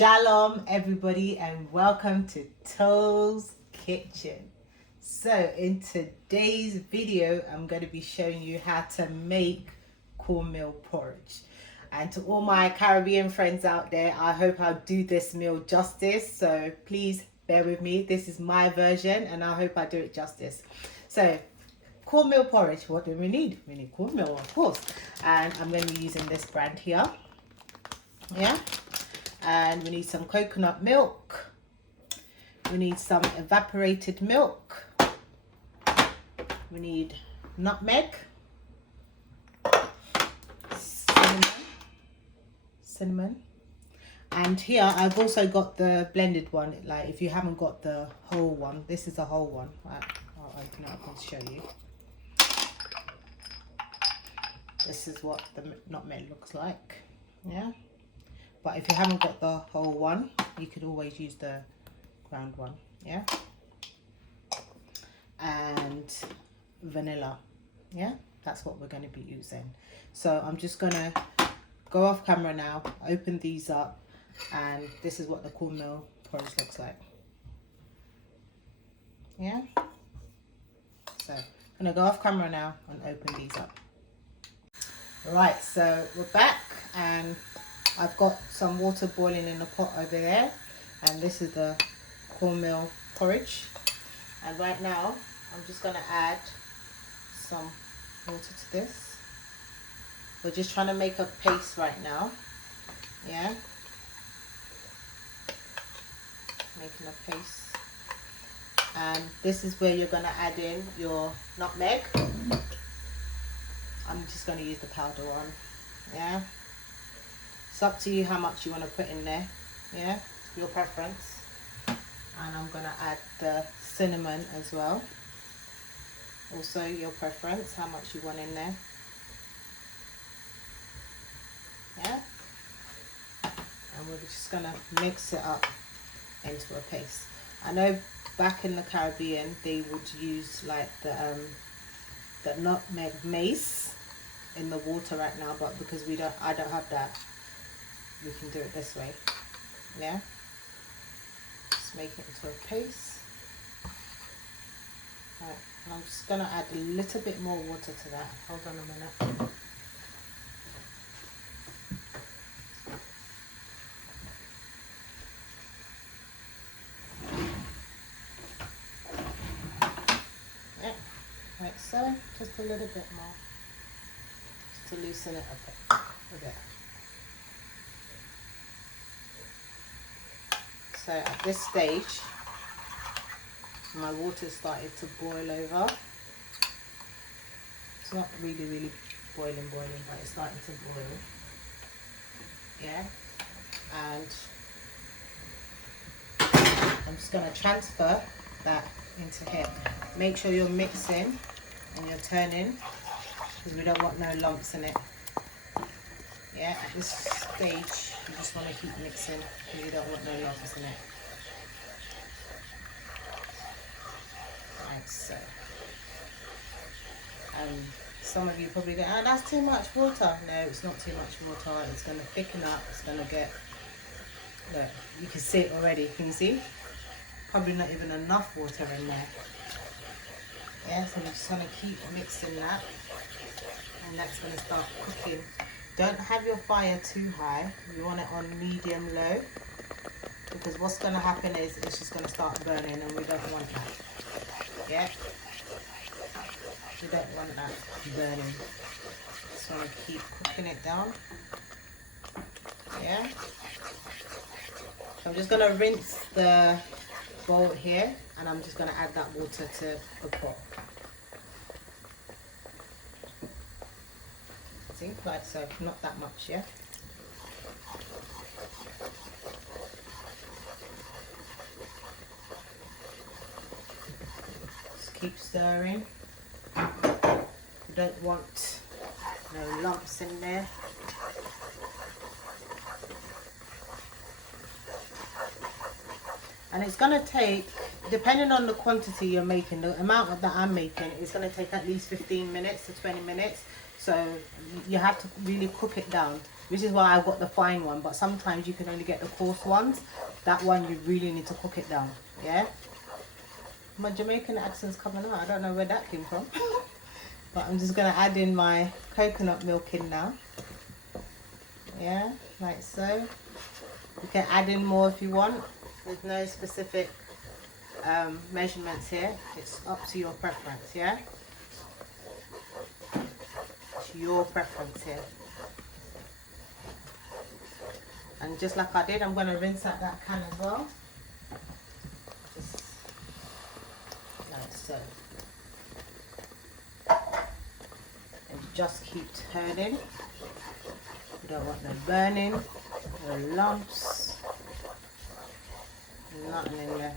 Shalom everybody and welcome to Toe's Kitchen. So in today's video I'm going to be showing you how to make cornmeal porridge. And to all my Caribbean friends out there, I hope I'll do this meal justice. So please bear with me. This is my version and I hope I do it justice. So cornmeal porridge, what do we need? We need cornmeal, of course. And I'm going to be using this brand here. Yeah. And we need some coconut milk. We need some evaporated milk. We need nutmeg, cinnamon. And here I've also got the blended one. Like if you haven't got the whole one, this is a whole one. Right, I'll open it up and show you. This is what the nutmeg looks like. Yeah. But if you haven't got the whole one, you could always use the ground one, yeah? And vanilla, yeah? That's what we're going to be using. So I'm just going to go off camera now, open these up, and this is what the cornmeal porridge looks like. Yeah? So I'm going to go off camera now and open these up. Right, so we're back and I've got some water boiling in the pot over there, and this is the cornmeal porridge. And right now I'm just going to add some water to this. We're just trying to make a paste right now, yeah, making a paste. And this is where you're going to add in your nutmeg. I'm just going to use the powder one, yeah. It's up to you how much you want to put in there, yeah, your preference. And I'm going to add the cinnamon as well, also your preference, how much you want in there, yeah. And we're just going to mix it up into a paste. I know back in the Caribbean they would use like the nutmeg mace in the water right now, but because I don't have that, we can do it this way, yeah. Just make it into a paste. Right, and I'm just going to add a little bit more water to that. Hold on a minute. Yeah, like so, just a little bit more, just to loosen it up a bit. So at this stage, my water started to boil over. It's not really boiling, but it's starting to boil. Yeah, and I'm just going to transfer that into here. Make sure you're mixing and you're turning, because we don't want no lumps in it. Yeah, at this stage, you just want to keep mixing because you don't want no lumps in it. Like so. And some of you probably go, oh, that's too much water. No, it's not too much water. It's going to thicken up. It's going to get, look, you can see it already. Can you see? Probably not even enough water in there. Yeah, so we're just going to keep mixing that. And that's going to start cooking. Don't have your fire too high. You want it on medium low, because what's going to happen is it's just going to start burning, and we don't want that. Yeah, we don't want that burning. So I'm going to keep cooking it down. Yeah. So I'm just going to rinse the bowl here, and I'm just going to add that water to the pot. Like so, not that much, yeah. Just keep stirring. You don't want no lumps in there. And it's going to take, depending on the quantity you're making, the amount that I'm making, it's going to take at least 15 minutes to 20 minutes. So you have to really cook it down. which is why I got the fine one, but sometimes you can only get the coarse ones. That one you really need to cook it down, yeah? My Jamaican accent's coming out, I don't know where that came from. But I'm just gonna add in my coconut milk in now. Yeah, like so. You can add in more if you want. There's no specific measurements here. It's up to your preference, yeah? It's your preference here. And just like I did, I'm gonna rinse out that can as well. Just like so. Just keep turning. You don't want no burning, no lumps, nothing in there.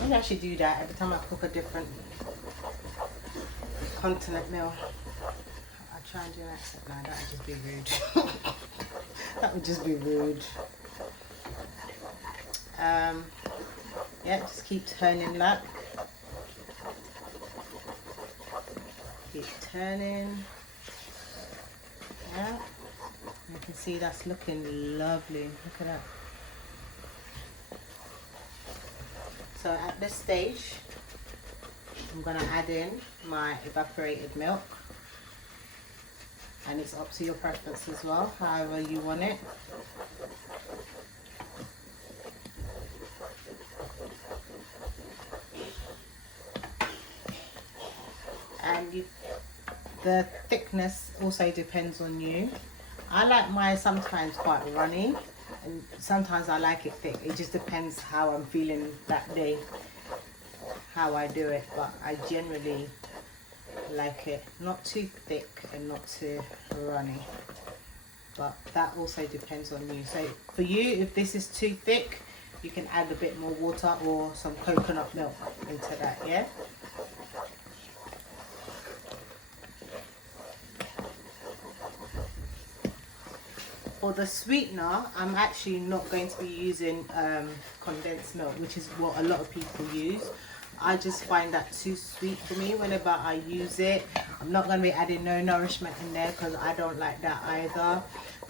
Maybe I should do that every time I cook a different continent meal. I'll try and do an accent now, that would just be rude. That would just be rude. Yeah, just keep turning that. Keep turning. Yeah, you can see that's looking lovely. Look at that. So at this stage, I'm going to add in my evaporated milk, and it's up to your preference as well, however you want it. And the thickness also depends on you. I like mine sometimes quite runny, and sometimes I like it thick. It just depends how I'm feeling that day, how I do it, but I generally like it not too thick and not too runny, but that also depends on you. So for you, if this is too thick, you can add a bit more water or some coconut milk into that, yeah? For the sweetener, I'm actually not going to be using condensed milk, which is what a lot of people use. I just find that too sweet for me whenever I use it. I'm not going to be adding no nourishment in there because I don't like that either.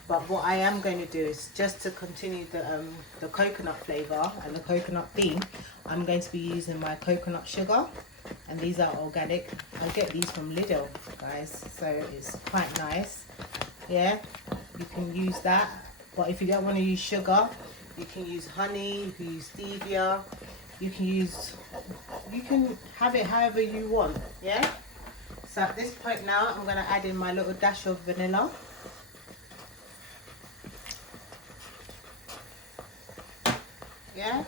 But what I am going to do is, just to continue the coconut flavour and the coconut theme, I'm going to be using my coconut sugar. And these are organic. I get these from Lidl, guys, so it's quite nice. Yeah, you can use that, but if you don't want to use sugar, you can use honey, you can use stevia, you can have it however you want, yeah? So at this point now, I'm going to add in my little dash of vanilla. Yeah,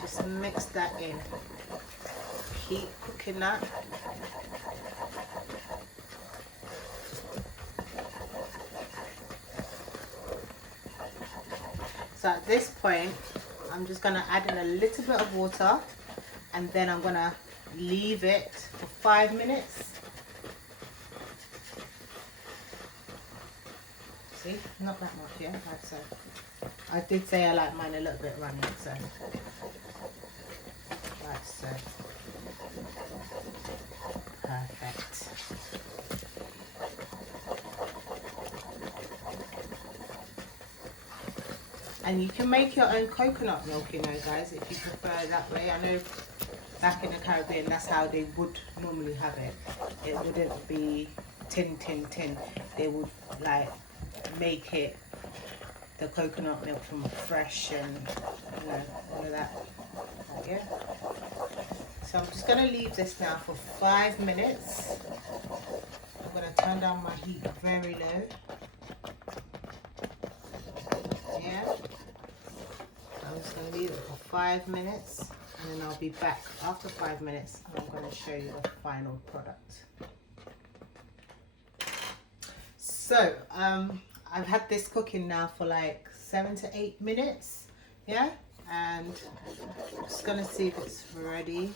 just mix that in. Keep cooking that. So at this point, I'm just going to add in a little bit of water, and then I'm going to leave it for 5 minutes. See, not that much, yeah, like so. I did say I like mine a little bit runny, so like so. Perfect. And you can make your own coconut milk, you know, guys, if you prefer it that way. I know back in the Caribbean, that's how they would normally have it. It wouldn't be tin. They would like make it the coconut milk from fresh and, you know, all of that. Yeah. So I'm just going to leave this now for 5 minutes. I'm going to turn down my heat very low. Yeah. I'm just going to leave it for 5 minutes, and then I'll be back after 5 minutes, and I'm going to show you the final product. So I've had this cooking now for like 7 to 8 minutes, yeah, and I'm just going to see if it's ready.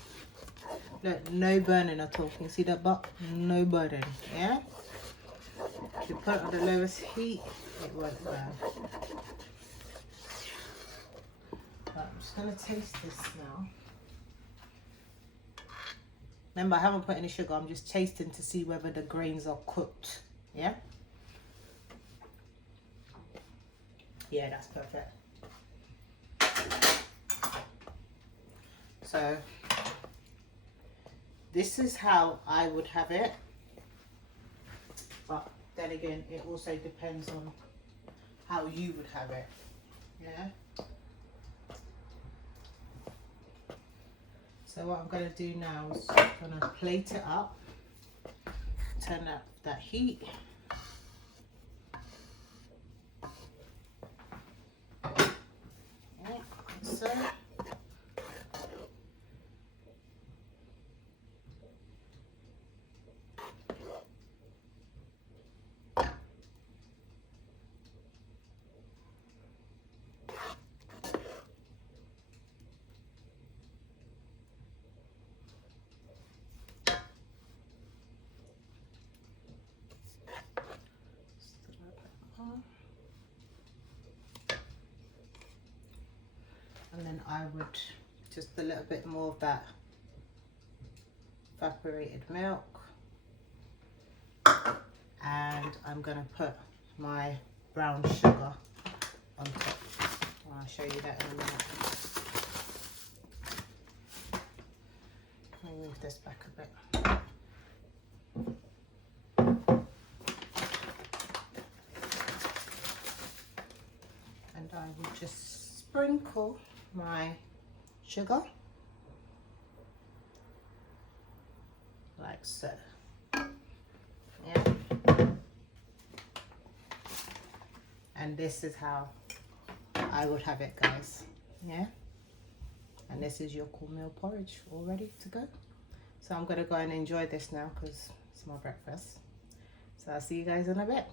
Look, no burning at all. Can you see that butt? No burning, yeah. If you put it on the lowest heat, it won't burn. But I'm just going to taste this now. Remember, I haven't put any sugar. I'm just tasting to see whether the grains are cooked. Yeah? Yeah, that's perfect. So this is how I would have it, but then again it also depends on how you would have it. Yeah. So what I'm going to do now is I'm going to plate it up, turn up that heat. Yeah, so. And then I would just a little bit more of that evaporated milk, and I'm going to put my brown sugar on top. I'll show you that in a minute. Let me move this back a bit. And I will just sprinkle my sugar like so. Yeah. And this is how I would have it, guys. Yeah. And this is your cornmeal porridge all ready to go. So I'm going to go and enjoy this now because it's my breakfast. So I'll see you guys in a bit.